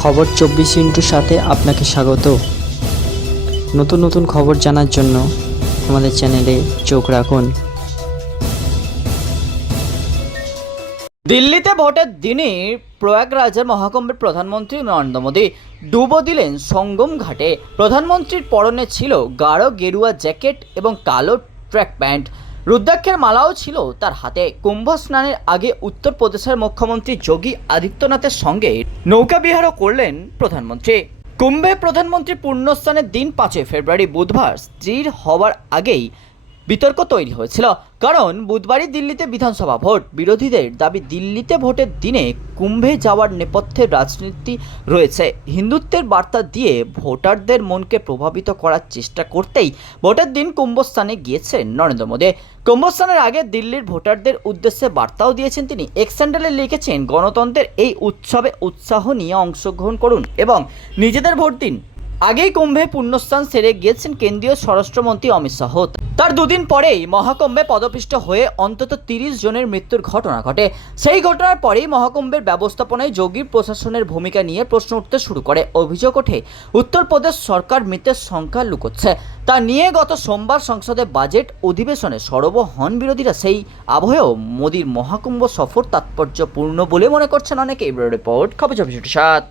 খবর চব্বিশ ইন্টুর সাথে আপনাকে স্বাগত। নতুন নতুন খবর জানার জন্য আমাদের চ্যানেলে চোখ রাখুন। দিল্লিতে ভোটের দিনে প্রয়াগরাজের মহাকুম্ভের প্রধানমন্ত্রী নরেন্দ্র মোদী ডুবো দিলেন সঙ্গম ঘাটে। প্রধানমন্ত্রীর পরনে ছিল গাঢ় গেরুয়া জ্যাকেট এবং কালো ট্র্যাক প্যান্ট। রুদ্রাক্ষের মালাও ছিল তার হাতে। কুম্ভ স্নানের আগে উত্তরপ্রদেশের মুখ্যমন্ত্রী যোগী আদিত্যনাথের সঙ্গে নৌকা বিহারও করলেন প্রধানমন্ত্রী। কুম্ভে প্রধানমন্ত্রী পূর্ণস্থানের দিন পাঁচই ফেব্রুয়ারি বুধবার স্ত্রীর হওয়ার আগেই বিতর্ক তৈরি হয়েছিল। কারণ বুধবারই দিল্লিতে বিধানসভা ভোট। বিরোধীদের দাবি দিল্লিতে ভোটের দিনে কুম্ভে যাওয়ার নেপথ্যে রাজনীতি রয়েছে। হিন্দুত্বের বার্তা দিয়ে ভোটারদের মনকে প্রভাবিত করার চেষ্টা করতেই ভোটের দিন কুম্ভস্থানে গিয়েছেন নরেন্দ্র মোদী। কুম্ভস্থানের আগে দিল্লির ভোটারদের উদ্দেশ্যে বার্তাও দিয়েছেন তিনি। এক্স স্যান্ডেলে লিখেছেন, গণতন্ত্রের এই উৎসবে উৎসাহ নিয়ে অংশগ্রহণ করুন এবং নিজেদের ভোট দিন। আগেই কুম্ভে পুণ্যস্থান সেরে গিয়েছেন কেন্দ্রীয় স্বরাষ্ট্রমন্ত্রী অমিত শাহ। তার দুদিন পরেই মহাকুম্ভে পদপিষ্ট হয়ে অন্তত তিরিশ জনের মৃত্যুর ঘটনা ঘটে। সেই ঘটনার পরেই মহাকুম্ভের ব্যবস্থাপনায় যোগীর প্রশাসনের ভূমিকা নিয়ে প্রশ্ন উঠতে শুরু করে। অভিযোগ ওঠে, উত্তরপ্রদেশ সরকার মৃতের সংখ্যা লুকোচ্ছে। তা নিয়ে গত সোমবার সংসদে বাজেট অধিবেশনে সরব হন বিরোধীরা। সেই আবহেও মোদীর মহাকুম্ভ সফর তাৎপর্যপূর্ণ বলে মনে করছেন অনেকে রিপোর্ট, খবর চব্বিশ সাত।